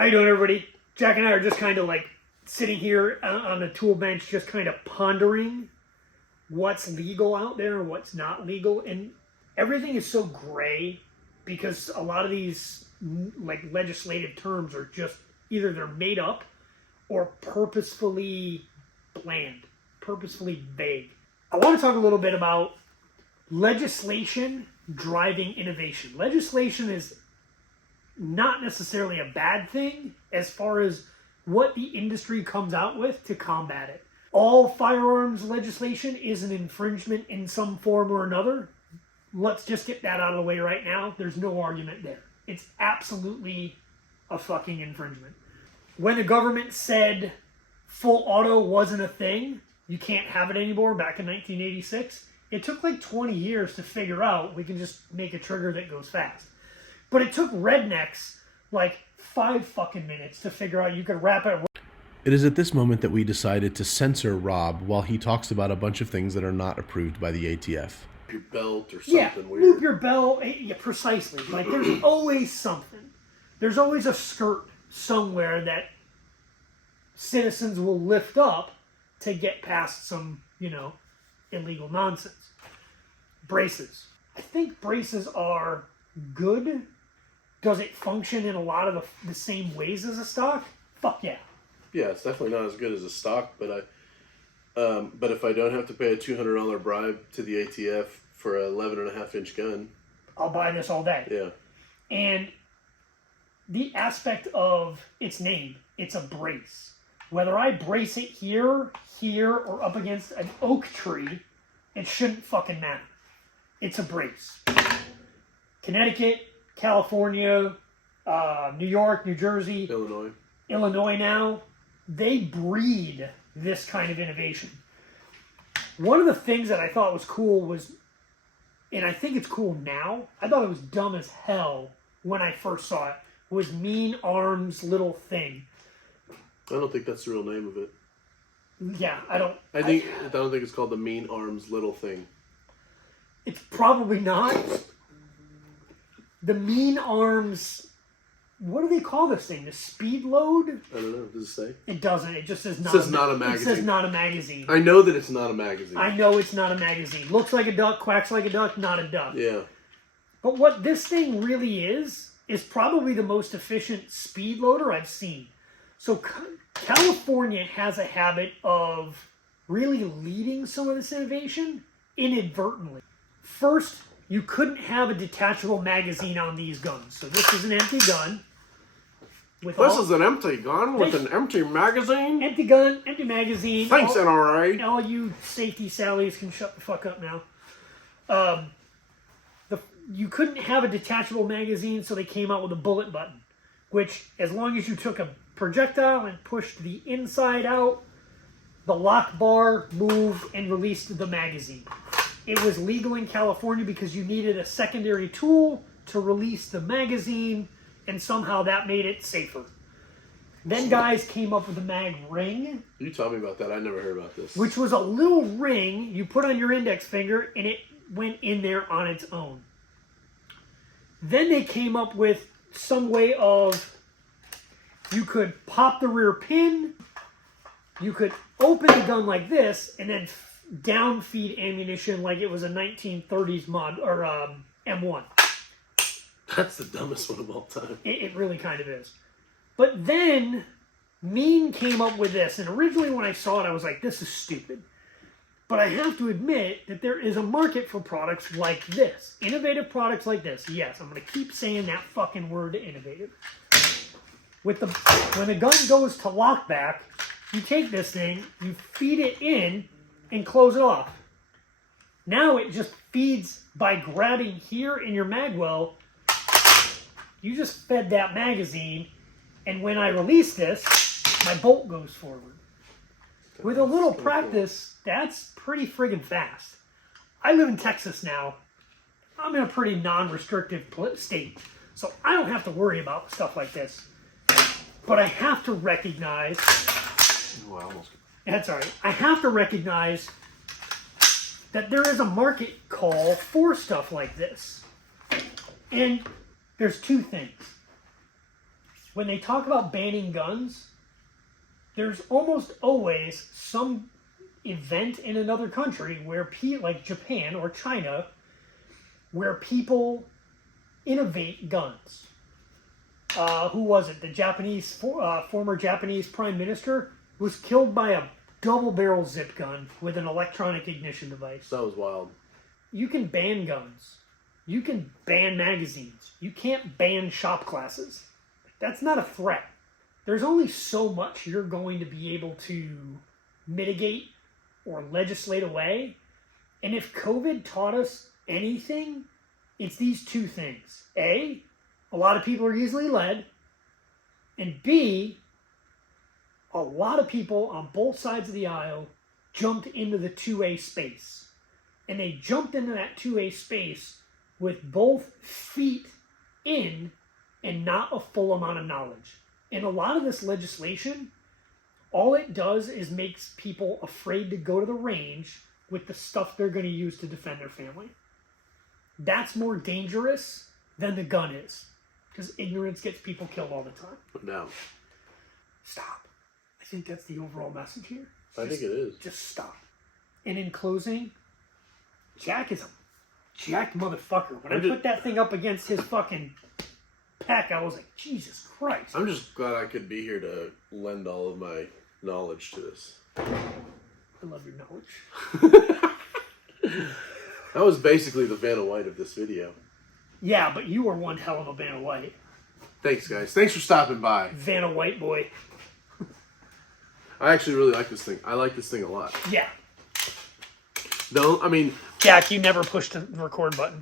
How you doing, everybody? Jack and I are just kind of like sitting here on the tool bench, just kind of pondering what's legal out there and what's not legal. And everything is so gray because a lot of these like legislative terms are just either they're made up or purposefully bland, purposefully vague. I want to talk a little bit about legislation driving innovation. Legislation is not necessarily a bad thing as far as what the industry comes out with to combat it. All firearms legislation is an infringement in some form or another. Let's just get that out of the way right now. There's no argument there. It's absolutely a fucking infringement. When the government said full auto wasn't a thing, you can't have it anymore back in 1986, it took like 20 years to figure out we can just make a trigger that goes fast. But it took rednecks like 5 fucking minutes to figure out you could wrap it. It is at this moment that we decided to censor Rob while he talks about a bunch of things that are not approved by the ATF. Your belt or something weird. Move your belt. Yeah, precisely. Like, there's always something. There's always a skirt somewhere that citizens will lift up to get past some, illegal nonsense. Braces. I think braces are good. Does it function in a lot of the same ways as a stock? Fuck yeah. Yeah, it's definitely not as good as a stock, but if I don't have to pay a $200 bribe to the ATF for an 11.5-inch gun, I'll buy this all day. Yeah. And the aspect of its name, it's a brace. Whether I brace it here, or up against an oak tree, it shouldn't fucking matter. It's a brace. Connecticut, California, New York, New Jersey, Illinois now, they breed this kind of innovation. One of the things that I thought was cool was, and I think it's cool now, I thought it was dumb as hell when I first saw it, was Mean Arms little thing. I don't think that's the real name of it. Yeah, I don't think it's called the Mean Arms little thing. It's probably not. The Mean Arms, what do they call this thing? The speed load? I don't know. Does it say? It doesn't. It just says not. It says not a magazine. It says not a magazine. I know that it's not a magazine. I know it's not a magazine. Looks like a duck, quacks like a duck, not a duck. Yeah. But what this thing really is probably the most efficient speed loader I've seen. So California has a habit of really leading some of this innovation inadvertently. First, you couldn't have a detachable magazine on these guns. So this is an empty gun. This is an empty gun with an empty magazine? Empty gun, empty magazine. Thanks, NRA. All you safety Sallys can shut the fuck up now. You couldn't have a detachable magazine, so they came out with a bullet button, which, as long as you took a projectile and pushed the inside out, the lock bar moved and released the magazine. It was legal in California because you needed a secondary tool to release the magazine, and somehow that made it safer. Then guys came up with the mag ring. You tell me about that. I never heard about this. Which was a little ring you put on your index finger, and it went in there on its own. Then they came up with some way of, you could pop the rear pin, you could open the gun like this, and then down feed ammunition like it was a 1930s mod or M1. That's the dumbest one of all time. It really kind of is. But then Mean came up with this, and originally when I saw it, I was like, this is stupid. But I have to admit that there is a market for products like this. Innovative products like this. Yes, I'm going to keep saying that fucking word, innovative. When the gun goes to lockback, you take this thing, you feed it in, and close it off. Now it just feeds by grabbing here in your magwell. You just fed that magazine, and when I release this, my bolt goes forward. With a little practice, that's pretty friggin' fast. I live in Texas now. I'm in a pretty non-restrictive state, so I don't have to worry about stuff like this. But I have to recognize... That's all right. I have to recognize that there is a market call for stuff like this. And there's two things. when they talk about banning guns, there's almost always some event in another country where like Japan or China, where people innovate guns. Who was it? The Japanese former Japanese prime minister was killed by a double-barrel zip gun with an electronic ignition device. That was wild. You can ban guns. You can ban magazines. You can't ban shop classes. That's not a threat. There's only so much you're going to be able to mitigate or legislate away. And if COVID taught us anything, it's these two things. A lot of people are easily led. And B, a lot of people on both sides of the aisle jumped into the 2A space. And they jumped into that 2A space with both feet in and not a full amount of knowledge. And a lot of this legislation, all it does is makes people afraid to go to the range with the stuff they're going to use to defend their family. That's more dangerous than the gun is. Because ignorance gets people killed all the time. No. Stop. I think that's the overall message here. I think it is. Just stop. And in closing, Jack is a jacked motherfucker. When I put that thing up against his fucking pack, I was like, Jesus Christ. I'm just glad I could be here to lend all of my knowledge to this. I love your knowledge. That was basically the Vanna White of this video. Yeah, but you were one hell of a Vanna White. Thanks, guys. Thanks for stopping by. Vanna White boy. I actually really like this thing. I like this thing a lot. Yeah. No, I mean... Jack, you never pushed the record button.